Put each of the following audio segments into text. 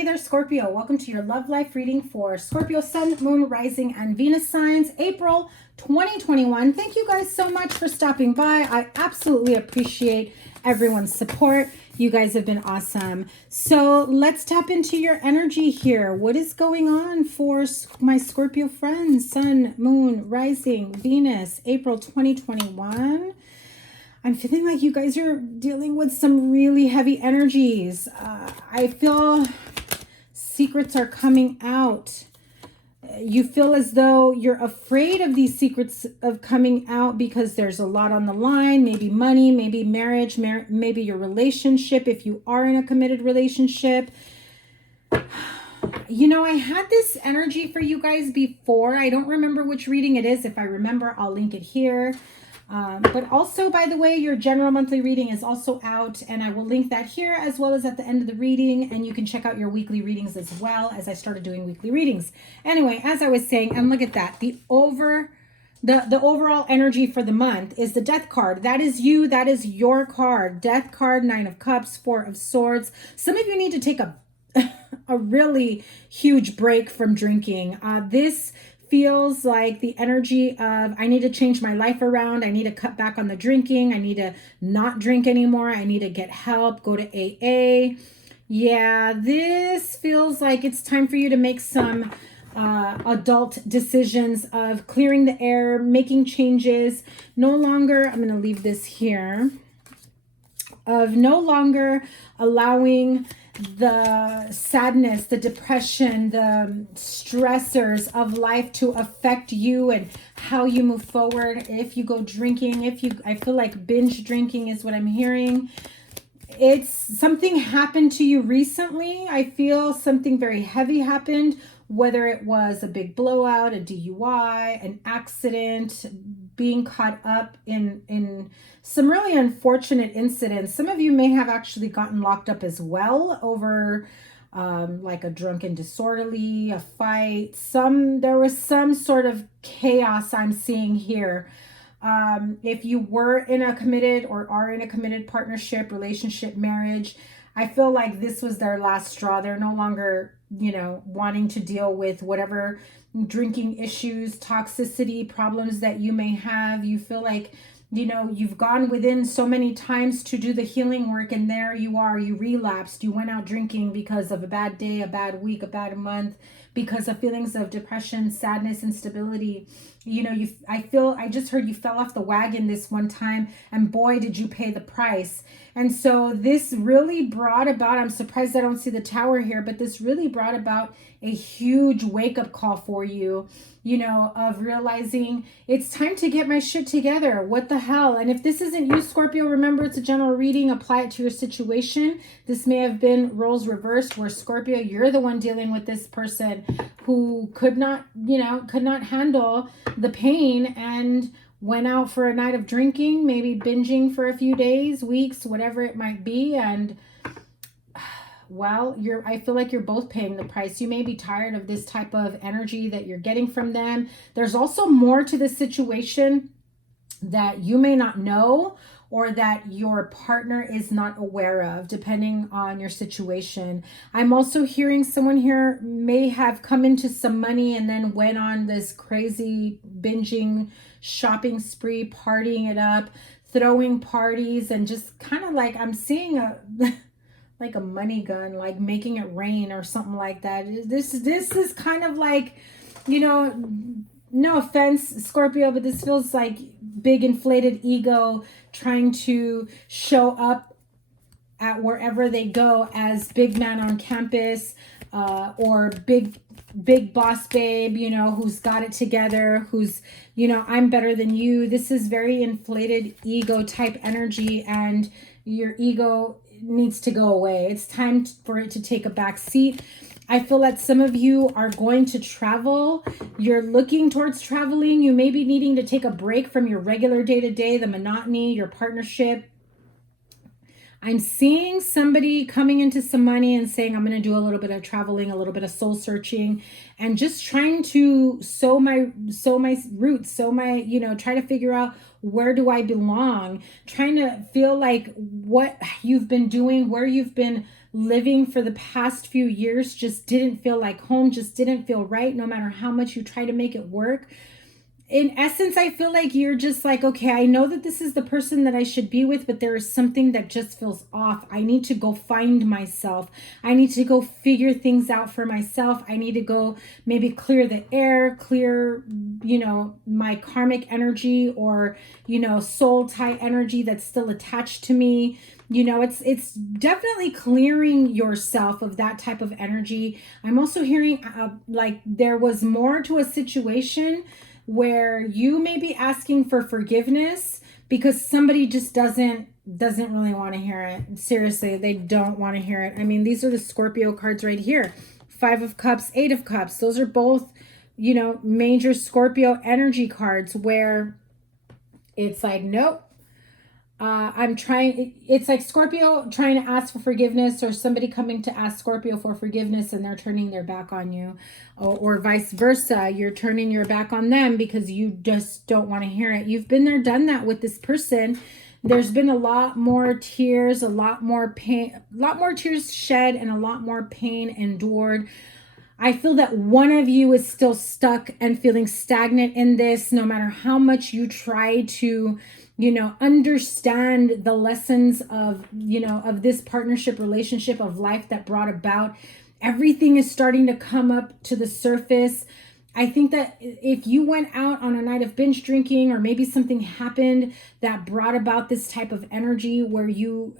Hey there, Scorpio. Welcome to your love life reading for Scorpio Sun, Moon, Rising, and Venus signs, April 2021. Thank you guys so much for stopping by. I absolutely appreciate everyone's support. You guys have been awesome. So let's tap into your energy here. What is going on for my Scorpio friends? Sun, Moon, Rising, Venus, April 2021. I'm feeling like you guys are dealing with some really heavy energies. I feel secrets are coming out. You feel as though you're afraid of these secrets of coming out because there's a lot on the line, maybe money, maybe marriage, maybe your relationship, if you are in a committed relationship. You know, I had this energy for you guys before. I don't remember which reading it is. If I remember, I'll link it here. But also, by the way, your general monthly reading is also out, and I will link that here as well as at the end of the reading, and you can check out your weekly readings as well, as I started doing weekly readings. Anyway, as I was saying, and look at that, the overall energy for the month is the Death card. That is you. That is your card. Death card, Nine of Cups, Four of Swords. Some of you need to take a really huge break from drinking. This feels like the energy of, I need to change my life around. I need to cut back on the drinking. I need to not drink anymore. I need to get help, go to AA. Yeah, this feels like it's time for you to make some adult decisions of clearing the air, making changes. No longer, I'm going to leave this here, of no longer allowing the sadness, the depression, the stressors of life to affect you and how you move forward. If you go drinking, I feel like binge drinking is what I'm hearing. It's something happened to you recently. I feel something very heavy happened, whether it was a big blowout, a DUI, an accident, being caught up in some really unfortunate incidents. Some of you may have actually gotten locked up as well over like a drunken disorderly, a fight. There was some sort of chaos I'm seeing here. If you were in a committed or are in a committed partnership, relationship, marriage, I feel like this was their last straw. They're no longer, wanting to deal with whatever drinking issues, toxicity, problems that you may have. You feel like, you've gone within so many times to do the healing work, and there you are, you relapsed. You went out drinking because of a bad day, a bad week, a bad month, because of feelings of depression, sadness, instability. I just heard you fell off the wagon this one time, and boy, did you pay the price. And so this really brought about, I'm surprised I don't see the tower here, but this really brought about a huge wake-up call for you, of realizing it's time to get my shit together. What the hell? And if this isn't you, Scorpio, remember it's a general reading. Apply it to your situation. This may have been roles reversed, where Scorpio, you're the one dealing with this person who could not handle the pain and went out for a night of drinking, maybe binging for a few days, weeks, whatever it might be. And well, I feel like you're both paying the price. You may be tired of this type of energy that you're getting from them. There's also more to the situation that you may not know, or that your partner is not aware of, depending on your situation. I'm also hearing someone here may have come into some money and then went on this crazy binging shopping spree, partying it up, throwing parties, and just kind of like, I'm seeing like a money gun, like making it rain or something like that. This is kind of like, no offense, Scorpio, but this feels like big inflated ego trying to show up at wherever they go as big man on campus, or big boss babe, who's got it together, who's, I'm better than you. This is very inflated ego type energy, and your ego needs to go away. It's time for it to take a back seat. I feel that some of you are going to travel. You're looking towards traveling. You may be needing to take a break from your regular day-to-day, the monotony, your partnership. I'm seeing somebody coming into some money and saying, I'm going to do a little bit of traveling, a little bit of soul searching, and just trying to sow my roots, try to figure out where do I belong? Trying to feel like what you've been doing, where you've been living for the past few years just didn't feel like home, just didn't feel right, no matter how much you try to make it work. In essence, I feel like you're just like, okay, I know that this is the person that I should be with, but there is something that just feels off. I need to go find myself. I need to go figure things out for myself. I need to go maybe clear the air, clear, you know, my karmic energy or, you know, soul tie energy that's still attached to me. You know, it's definitely clearing yourself of that type of energy. I'm also hearing like there was more to a situation where you may be asking for forgiveness because somebody just doesn't really want to hear it. Seriously, they don't want to hear it. I mean, these are the Scorpio cards right here. 5 of Cups, 8 of Cups. Those are both, you know, major Scorpio energy cards where it's like, nope. It's like Scorpio trying to ask for forgiveness, or somebody coming to ask Scorpio for forgiveness and they're turning their back on you, or vice versa. You're turning your back on them because you just don't want to hear it. You've been there, done that with this person. There's been a lot more tears, a lot more pain, a lot more tears shed, and a lot more pain endured. I feel that one of you is still stuck and feeling stagnant in this, no matter how much you try to, you know, understand the lessons of, you know, of this partnership relationship of life that brought about. Everything is starting to come up to the surface. I think that if you went out on a night of binge drinking, or maybe something happened that brought about this type of energy where you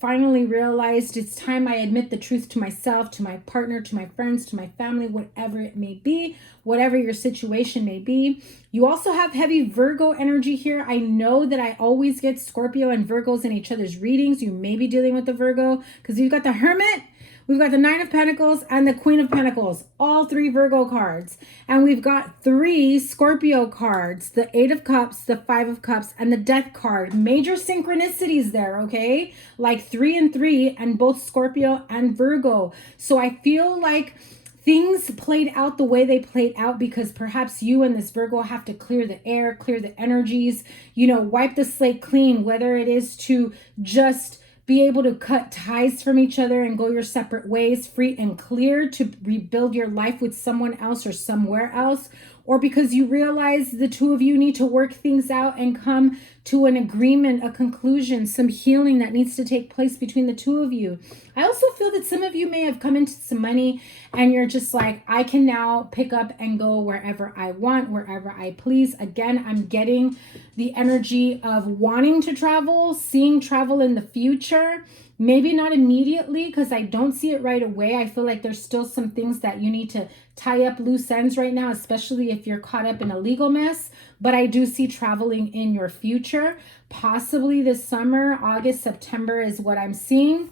finally realized it's time I admit the truth to myself, to my partner, to my friends, to my family, whatever it may be, whatever your situation may be. You also have heavy Virgo energy here. I know that I always get Scorpio and Virgos in each other's readings. You may be dealing with the Virgo because you've got the Hermit, we've got the 9 of Pentacles, and the Queen of Pentacles, all 3 Virgo cards. And we've got 3 Scorpio cards, the 8 of Cups, the 5 of Cups, and the Death card. Major synchronicities there, okay? Like 3 and 3, and both Scorpio and Virgo. So I feel like things played out the way they played out because perhaps you and this Virgo have to clear the air, clear the energies, you know, wipe the slate clean, whether it is to just be able to cut ties from each other and go your separate ways, free and clear, to rebuild your life with someone else or somewhere else, or because you realize the two of you need to work things out and come to an agreement, a conclusion, some healing that needs to take place between the two of you. I also feel that some of you may have come into some money and you're just like, I can now pick up and go wherever I want, wherever I please. Again, I'm getting the energy of wanting to travel, seeing travel in the future. Maybe not immediately because I don't see it right away. I feel like there's still some things that you need to tie up loose ends right now, especially if you're caught up in a legal mess. But I do see traveling in your future, possibly this summer. August, September is what I'm seeing.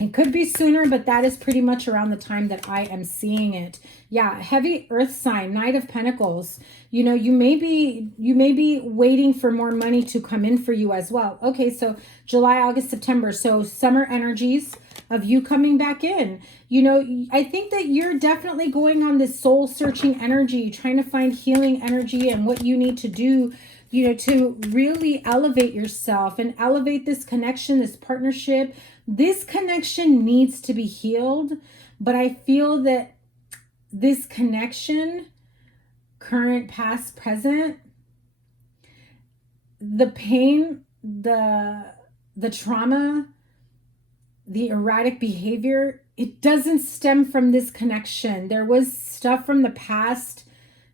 It could be sooner, but that is pretty much around the time that I am seeing it. Yeah, heavy earth sign, Knight of Pentacles. You know, you may be waiting for more money to come in for you as well. Okay, so July, August, September. So summer energies of you coming back in. You know, I think that you're definitely going on this soul searching energy, trying to find healing energy and what you need to do, you know, to really elevate yourself and elevate this connection, this partnership. This connection needs to be healed, but I feel that this connection, current, past, present, the pain, the trauma, the erratic behavior, it doesn't stem from this connection. There was stuff from the past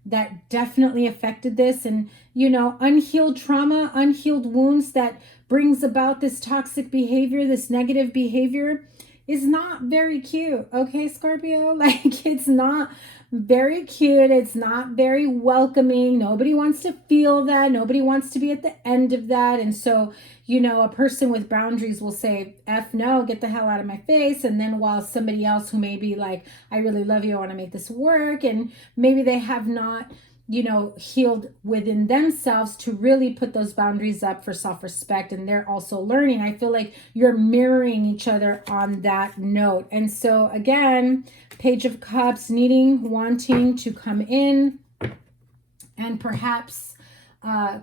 that definitely affected this, and, you know, unhealed trauma, unhealed wounds that brings about this toxic behavior, this negative behavior, is not very cute. Okay, Scorpio, like, it's not very cute. It's not very welcoming. Nobody wants to feel that. Nobody wants to be at the end of that. And so, you know, a person with boundaries will say, F no, get the hell out of my face. And then while somebody else who may be like, I really love you, I want to make this work. And maybe they have not, you know, healed within themselves to really put those boundaries up for self-respect. And they're also learning. I feel like you're mirroring each other on that note. And so again, Page of Cups, needing, wanting to come in and perhaps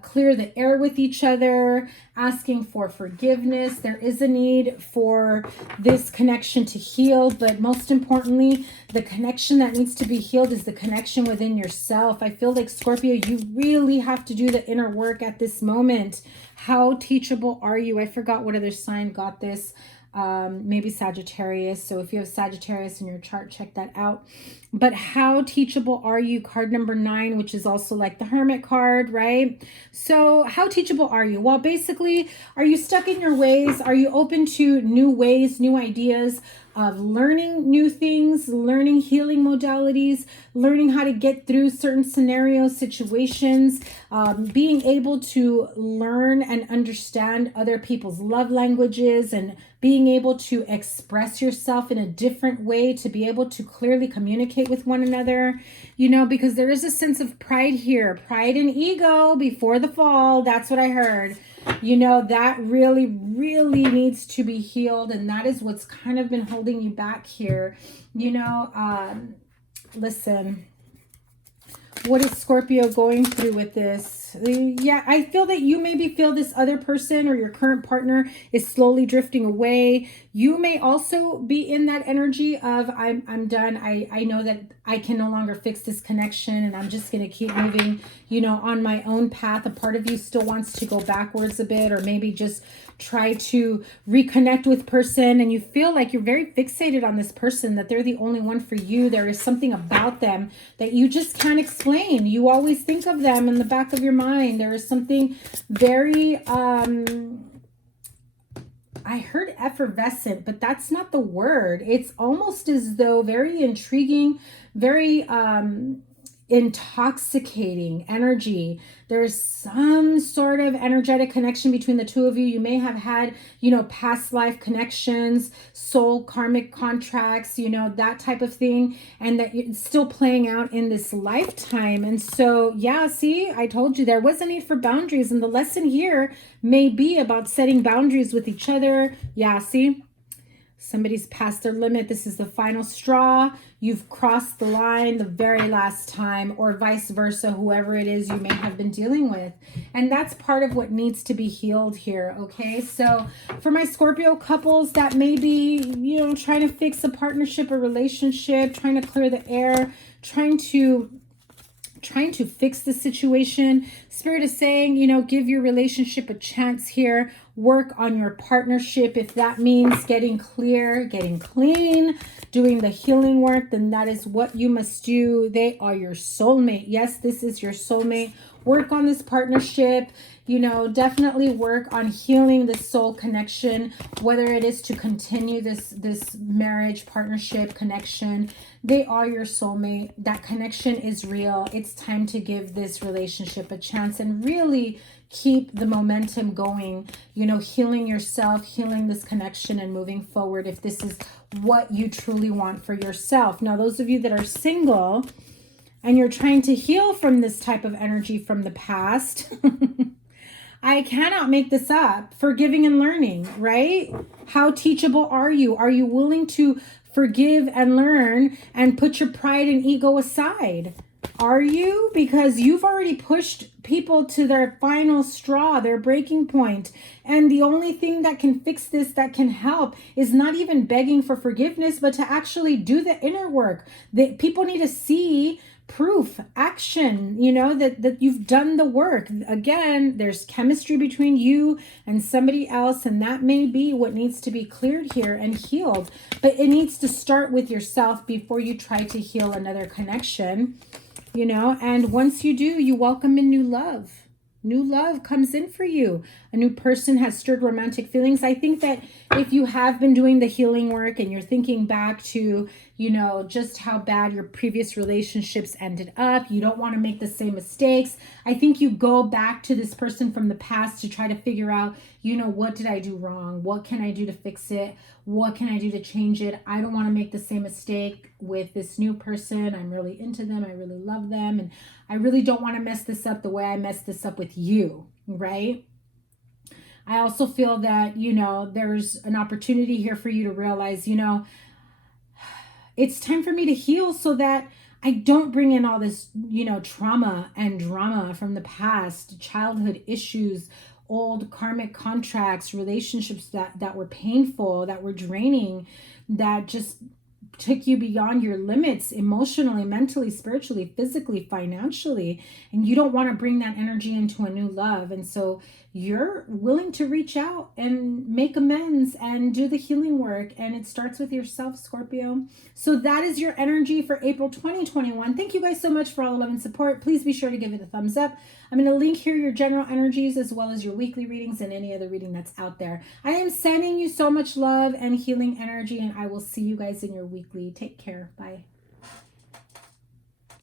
clear the air with each other, asking for forgiveness. There is a need for this connection to heal, but most importantly, the connection that needs to be healed is the connection within yourself. I feel like, Scorpio, you really have to do the inner work at this moment. How teachable are you? I forgot what other sign got this. Maybe Sagittarius. So if you have Sagittarius in your chart, check that out. But how teachable are you? Card number 9, which is also like the Hermit card, right? So how teachable are you? Well, basically, are you stuck in your ways? Are you open to new ways, new ideas of learning new things, learning healing modalities, learning how to get through certain scenarios, situations, being able to learn and understand other people's love languages, and being able to express yourself in a different way, to be able to clearly communicate with one another, you know, because there is a sense of pride here, pride and ego before the fall. That's what I heard. You know, that really, really needs to be healed. And that is what's kind of been holding you back here. You know, listen, what is Scorpio going through with this? Yeah, I feel that you maybe feel this other person or your current partner is slowly drifting away. You may also be in that energy of I'm done. I know that I can no longer fix this connection and I'm just going to keep moving, you know, on my own path. A part of you still wants to go backwards a bit, or maybe just try to reconnect with person, and you feel like you're very fixated on this person, that they're the only one for you. There is something about them that you just can't explain. You always think of them in the back of your mind. There is something very I heard effervescent, but that's not the word. It's almost as though very intriguing, very intoxicating energy. There's some sort of energetic connection between the two of you. You may have had, you know, past life connections, soul karmic contracts, you know, that type of thing, and that it's still playing out in this lifetime. And so, yeah, see, I told you there was a need for boundaries, and the lesson here may be about setting boundaries with each other. Yeah, see, somebody's past their limit. This is the final straw. You've crossed the line the very last time, or vice versa, whoever it is you may have been dealing with. And that's part of what needs to be healed here, okay? So for my Scorpio couples that may be, you know, trying to fix a partnership, a relationship, trying to clear the air, trying to fix the situation, Spirit is saying, you know, give your relationship a chance here. Work on your partnership. If that means getting clear, getting clean, doing the healing work, then that is what you must do. They are your soulmate. Yes, this is your soulmate. Work on this partnership. You know, definitely work on healing the soul connection, whether it is to continue this marriage, partnership, connection. They are your soulmate. That connection is real. It's time to give this relationship a chance and really keep the momentum going, you know, healing yourself, healing this connection, and moving forward if this is what you truly want for yourself. Now, those of you that are single and you're trying to heal from this type of energy from the past, I cannot make this up. Forgiving and learning, right? How teachable are you? Are you willing to forgive and learn and put your pride and ego aside? Are you? Because you've already pushed people to their final straw, their breaking point. And the only thing that can fix this, that can help, is not even begging for forgiveness, but to actually do the inner work. That people need to see proof, action, you know, that you've done the work. Again, there's chemistry between you and somebody else, and that may be what needs to be cleared here and healed. But it needs to start with yourself before you try to heal another connection, you know. And once you do, you welcome in new love. New love comes in for you. A new person has stirred romantic feelings. I think that if you have been doing the healing work and you're thinking back to, you know, just how bad your previous relationships ended up, you don't want to make the same mistakes. I think you go back to this person from the past to try to figure out, you know, what did I do wrong? What can I do to fix it? What can I do to change it? I don't want to make the same mistake with this new person. I'm really into them. I really love them. And I really don't want to mess this up the way I messed this up with you, right? I also feel that, you know, there's an opportunity here for you to realize, you know, it's time for me to heal so that I don't bring in all this, trauma and drama from the past, childhood issues, old karmic contracts, relationships that were painful, that were draining, that just took you beyond your limits emotionally, mentally, spiritually, physically, financially, and you don't want to bring that energy into a new love. And so you're willing to reach out and make amends and do the healing work, and it starts with yourself, Scorpio. So that is your energy for April 2021. Thank you guys so much for all the love and support. Please be sure to give it a thumbs up. I'm going to link here your general energies as well as your weekly readings and any other reading that's out there. I am sending you so much love and healing energy, and I will see you guys in your weekly. Take care. Bye.